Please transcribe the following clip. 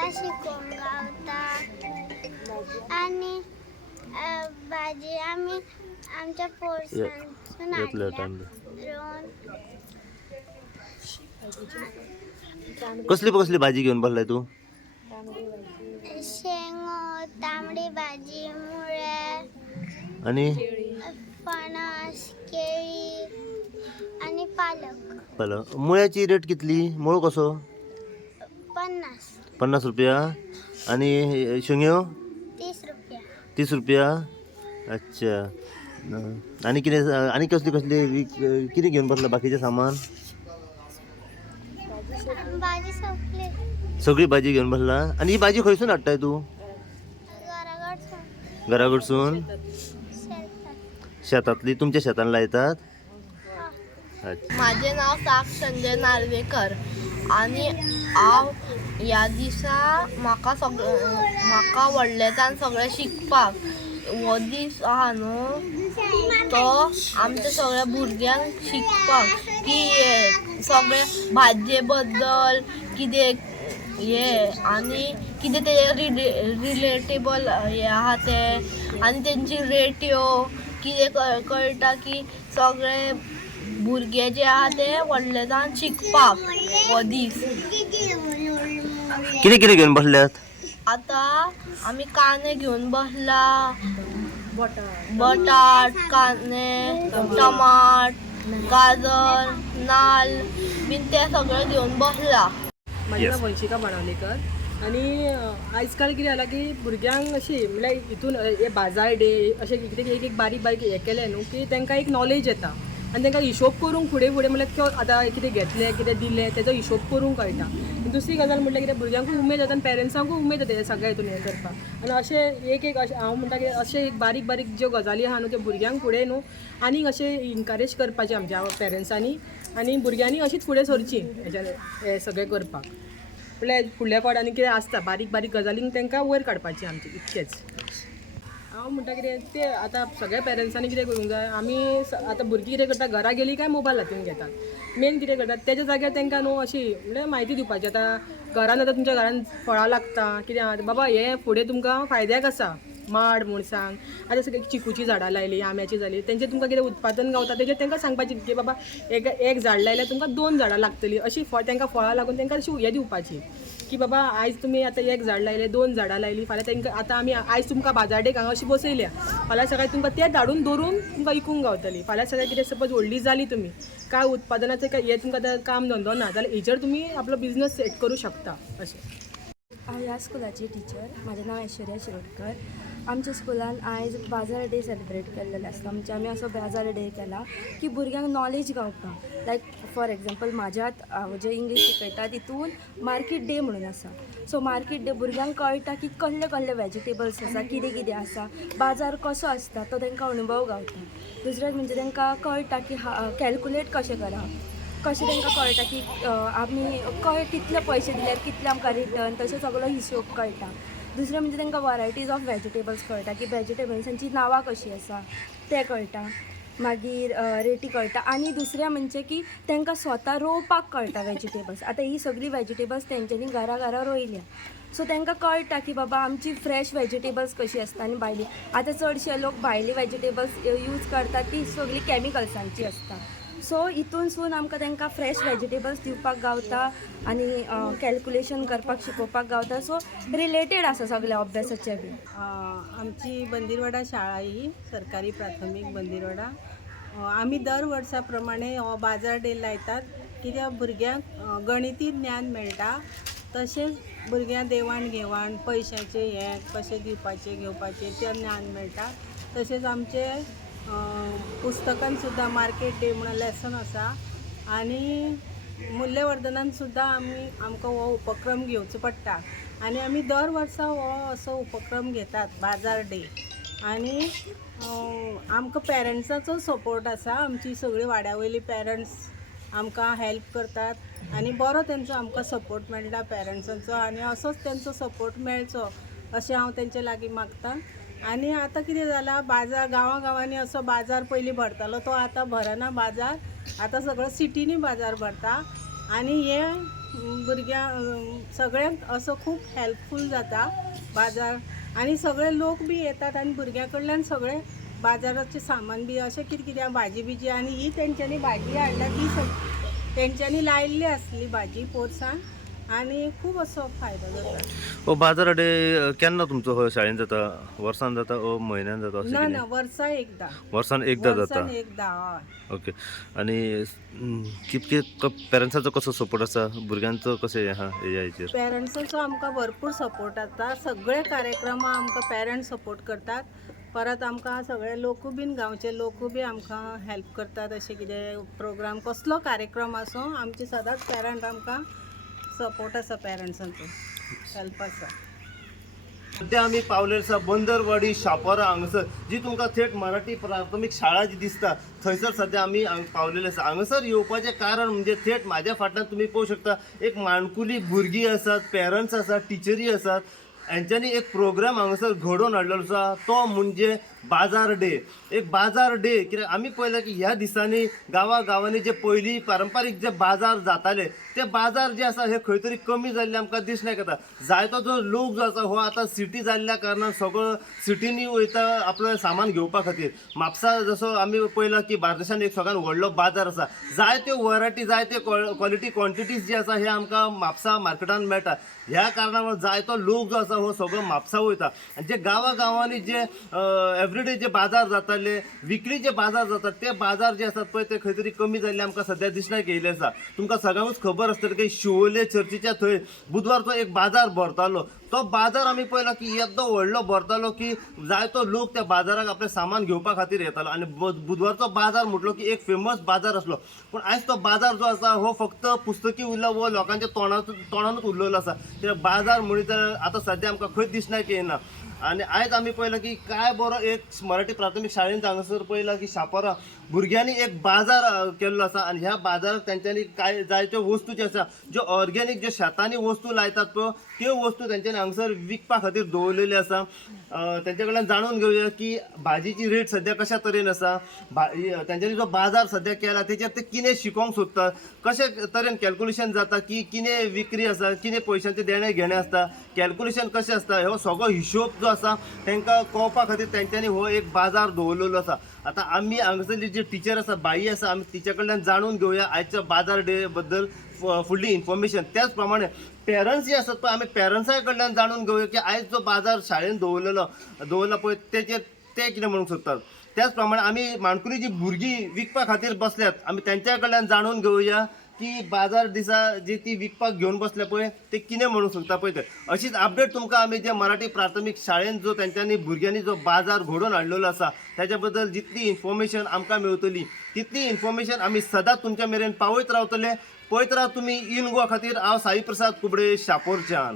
आमकां शिकोवंक गावता आनी भाजी आमी आमच्या पोरसांसून हाडल्या रोवन. कसली कसली भाजी घेऊन बसलाय तू? शेंगो, तांबडी भाजी, मुळे आणि फणस, केळी आणि पालक. मुळ्याची रेट कितली? मूळ कसो? 50 रुपया. आणि शेंग्यो 30 रुपया. 30 रुपया. अच्छा. आणि कितें आणि कसली कसली कितें घेऊन बसला बाकीचे सामान? भाजी सोंपली. सगळी भाजी घेऊन बसला. आणि ही भाजी खंयसून हाडटाय तू? घराकडसून? शेतातली? तुमच्या शेतान लायतात? अच्छा. माझे नाव साक्ष संजय नार्वेकर आणि हांव ह्या दिसा म्हाका व्हडलेंच्यान सगळें शिकपाक हो दीस आहा न्हू तो आमच्या सगळ्या भुरग्यांक शिकपाक की सगळे भाजये बद्दल कितें आनी कितें ते रिलेटेबल आहा ते आनी तेंची रेट्यो कितें कळटा की सगळे भुरगे जे आहा ते व्हडलेच्यान शिकपाक हो दीस. कितें कितें घेऊन बसल्यात? आतां आमी कांदे घेवन बसला, बटाट, कांदे, टमाट, गाजर, नाल बीन ते सगळें घेवन बसला. माझें नांव वंशिका बाणावलेकर आनी आयज काल कितें जाला की भुरग्यांक अशी म्हणल्यार हितून हे बाजार डे अशें कितें एक बारीक बारीक हें केलें न्हू की तांकां एक नॉलेज येता आनी तांकां हिशोब करूंक फुडें म्हळ्यार आतां कितें घेतलें कितें दिलें तेजो हिशोब करूंक कळटा. दुसरी गजाल म्हटल्यार कितें भुरग्यांकूय उमेद येता आनी पेरंट्सांकूय उमेद येता हे सगळ्या हितून हें करपाक. आनी अशें एक अशें हांव म्हणटा की अशें एक बारीक बारीक ज्यो गजाली आहा न्हू त्यो भुरग्यांक फुडें न्हू आनीक अशें इनकरेज करपाचें आमच्या पेरंट्सांनी आनी भुरग्यांनी अशीच फुडें सरचीं हेज्या हें सगळें करपाक. म्हळ्यार फुडल्या फावट कितें आसता बारीक बारीक गजालींक तांकां वयर काडपाचें आमचें इतकेंच. हांव म्हणटा कितें तें आतां सगळ्या पेरंट्सांनी कितें करूंक जाय आमी आतां भुरगीं कितें करता घरा गेलीं काय मोबायल हातीन घेतात. मेन कितें करतात तेज्या जाग्यार तांकां न्हू अशी म्हणल्यार म्हायती दिवपाची. आतां घरान आतां तुमच्या घरान फळां लागता कितें आहा बाबा हें फुडें तुमकां फायद्याक आसा माड म्हूण सांग. आतां सगळीं चिकूची झाडां लायलीं आंब्याची जालीं तेंचें तुमकां कितें उत्पादन गावता तेजेर तांकां सांगपाचें की बाबा एक झाड लायल्यार तुमकां 2 झाडां लागतलीं अशी तांकां फळां लागून तांकां अशी हें दिवपाची की बाबा आयज तुमी आतां 1 झाड लायलें 2 झाडां लायलीं फाल्यां तांकां आतां आमी आयज तुमकां बाजारडेक हांगा अशी बसयल्या फाल्यां सकाळीं तुमकां तें धाडून दवरून तुमकां विकूंक गावतलीं. फाल्यां सकाळीं कितें सपोज व्हडली जाली तुमी काय उत्पादनाचें काय हें तुमकां आतां काम धंदो ना जाल्यार हेजेर तुमी आपलो बिझनस सेट करूं शकता अशें. हांव ह्या स्कुलाची टिचर. म्हजें नांव ऐश्वर्या शिरोडकर. आमच्या स्कुलान आयज बाजार डे सेलिब्रेट केल्लेलो आसता. म्हणजे आमी असो बाजार डे केला की भुरग्यांक नॉलेज गावपाक. लायक फॉर एग्जाम्पल म्हाज्यात हांव जें इंग्लीश शिकयता तितून मार्केट डे म्हणून आसा. सो मार्केट डे भुरग्यांक कळटा की कसले कसले वेजिटेबल्स आसा कितें कितें आसा बाजार कसो आसता तो तांकां अनुभव गावता. दुसरें म्हणजे तांकां कळटा की कॅल्कुलेट कशें करप कशें तांकां कळटा की आमी कितले पयशे दिल्यार कितले आमकां रिटर्न तशें सगळो हिशोब कळटा. दुसरें म्हणजे तांकां वरायटीज ऑफ वेजिटेबल्स कळटा की वेजिटेबल्सांची नांवां कशीं आसा तें कळटा. मागीर रेटी कळटा. आनी दुसरें म्हणजे की तांकां स्वता रोवपाक कळटा वेजिटेबल्स. आतां ही सगळी वेजिटेबल्स तेंच्यांनी घरा घरा रोयल्या सो तांकां कळटा की बाबा आमची फ्रेश वेजिटेबल्स कशी आसता आनी भायली. आतां चडशे लोक भायली वेजिटेबल्स यूज करतात ती सगळी कॅमिकल्सांची आसता. सो हितूनसून आमकां तांकां फ्रेश वेजिटेबल्स दिवपाक गावता आनी कॅल्कुलेशन करपाक शिकोवपाक गावता. सो रिलेटेड आसा सगळ्या अभ्यासाचे बी. आमची बंदिरवाडा शाळा ही सरकारी प्राथमीक बंदिरवाडा. आमी दर वर्सा प्रमाणे हो बाजार डे लायतात कित्याक भुरग्यांक गणिती ज्ञान मेळटा तशेंच भुरग्यां देवाण घेवाण पयशांचें हें कशें दिवपाचें घेवपाचें तें ज्ञान मेळटा. तशेंच आमचे पुस्तकान सुद्दां मार्केट डे म्हणून लेसन आसा आनी मुल्यवर्धनान सुद्दां आमकां हो उपक्रम घेवचो पडटा आनी आमी दर वर्सा हो असो उपक्रम घेतात बाजार डे. आनी आमकां पेरंट्साचो सपोर्ट आसा. आमची सगळीं वाड्या वयली पेरंट्स आमकां हेल्प करतात आनी बरो तेंचो आमकां सपोर्ट मेळटा पेरंट्सांचो आनी असोच तेंचो सपोर्ट मेळचो अशें हांव तेंचे लागीं मागतां. आनी आतां कितें जालां बाजार गांवांनी असो बाजार पयलीं भरतालो तो आतां भरना बाजार. आतां सगळो सिटीनी बाजार भरता आणि हे भुरग्यांक सगळ्यांक असो खूब हेल्पफूल जाता बाजार आणि सगळे लोक बी येतात आणि भुरग्यां कडल्यान सगळे बाजाराचे सामान बी अशें कितें कितें भाजी बिजी आणि ही तेंच्यांनी भाजी हाडल्या ती तेंच्यांनी लायिल्ली आसली भाजी पोरसान आणि खूब असो फायदो जाता. हो बाजार अडे केन्ना तुमचो हो शाळेन जाता, वर्सान जाता ओ म्हयन्यान जाता अशें ना कितें? ना वर्सा एकदा वर्सान एकदा जाता. वर्सान एकदा हय. ओके. आणि कितके पेरंट्साचो कसो सपोर्ट आसा, भुरग्यांचो कशें आहा ह्या हेचेर? पेरंट्साचो आमकां भरपूर सपोर्ट आसता. सगळे कार्यक्रमां आमकां पेरंट्स सपोर्ट करतात. परत आमकां सगळे लोक बीन गांवचे लोक बी आमकां हेल्प करतात. अशें कितें प्रोग्राम कसलो कार्यक्रम आसूं आमचे सदांच पेरंट आमकां सपोर्ट आसा, पेरंट्सांचो हेल्प आसा. सध्या आमी पावलेले आसा बंदरवाडी शापोरा हांगासर, जी तुमकां थेट मराठी प्राथमीक शाळा जी दिसता थंयसर सध्या आमी पावलेले आसा. हांगासर येवपाचें कारण म्हणजे थेट म्हाज्या फाटल्यान तुमी पळोवंक शकता एक माणकुली भुरगीं आसात, पेरंट्स आसात, टिचरी आसात. यांच्यानी एक प्रोग्राम हांगासर घडोवन हाडलेलो आसा, तो म्हणजे बाजार डे. एक बाजार डे कित्याक आमी पळयलां की ह्या दिसांनी गांवांनी जे पयलीं पारंपारीक जे बाजार जाताले ते बाजार जे आसा हे खंय तरी कमी जाल्ले आमकां दिसण्याक येता. जायतो जो लोक जो आसा हो आतां सिटी जाल्ल्या कारणान सगळो सिटींनी वयता आपलें सामान घेवपा खातीर. म्हापसा जसो आमी पळयला की बार्देशान एक सगळ्यान व्हडलो बाजार आसा. जायत्यो वरायटी जायत्यो क्वॉलिटी क्वॉन्टिटीज जे आसा हे आमकां म्हापसा मार्केटान मेळटा. ह्या कारणान जायतो लोक जो आसा हो सगळो म्हापसा वयता. आनी जे गांवांनी जे एवरीडे जे बाजार जाताले, विकली जे बाजार जातात ते बाजार जे आसात पळय ते खंय तरी कमी जाल्ले आमकां सद्या दिसण्याक येयले आसा. तुमकां सगळ्यांकूच खबर आसतलें की शिवोले चर्चीच्या थंय बुधवारचो एक बाजार भरतालो. तो बाजार आमी पळयला की येदो व्हडलो भरतालो की जायतो लोक त्या बाजाराक आपलें सामान घेवपा खातीर येतालो. आनी बुधवारचो बाजार म्हटलो की एक फेमस बाजार आसलो. पूण आयज तो बाजार जो आसा हो फक्त पुस्तकी उरला वो लोकांच्या तोंडानूच उरलेलो आसा. ते बाजार म्हणीत जाल्यार आतां सद्या आमकां खंय दिसण्याक येना. आणि आयज आमी पळयलां की काय बरो एक मराठी प्राथमीक शाळेंत हांगासर पळयलां की शापोरा भुरग्यांनी एक बाजार केल्लो आसा. आणि ह्या बाजाराक तेंच्यांनी काय जायत्यो वस्तू ज्यो आसा ज्यो ऑर्गेनीक ज्यो शेतांनी वस्तू लायतात पळय त्यो वस्तू तेंच्यांनी हांगासर विकपा खातीर दवरलेल्यो आसा. तेंच्या कडल्यान जाणून घेवया की भाजीची रेट सद्या कशा तरेन आसा, तेंच्यांनी जो बाजार सद्या केला तेचेर ते कितें शिकोवंक सोदतात, कशे तरेन कॅल्क्युलेशन जाता की कितें विक्री आसा, कितें पयशांचे देणे घेणे आसता, कॅल्क्युलेशन कशें आसता, हो सगळो हिशोब जो आसा तांकां कळपा खातीर तेंच्यांनी हो एक बाजार दवरलेलो आसा. आतां आमी हांगासरली जी टीचर आसा, बाई आसा, आमी तिच्या कडल्यान जाणून घेवया आयच्या बाजार डे बद्दल फुडली इन्फॉर्मेशन. त्याच प्रमाणे पेरंट्स जे आसात पळय आमी पेरंट्सां कडल्यान जाणून घेवया की आयज जो बाजार शाळेन दवरला पळय तेचेर ते कितें म्हणूंक सोदतात. त्याच प्रमाणे आमी माणकुली जी भुरगीं विकपा खातीर बसल्यात आमी तेंच्या कडल्यान जाणून घेवया की बाजार दिसा जी ती विकपाक घेवन बसल्या पळय ते कितें म्हणूंक सोदता पळय ते. अशीच अपडेट तुमकां आमी जे मराठी प्राथमीक शाळेन जो तेंच्यांनी भुरग्यांनी जो बाजार घडोवन हाडलेलो आसा त्याच्या बद्दल जितली इन्फॉर्मेशन आमकां मेळटली तितली इन्फॉर्मेशन आमी सदांच तुमच्या मेरेन पावयत रावतले. पळयत राव तुमी इन गोवा खातीर. हांव साई प्रसाद कुबडे, शापोरच्यान.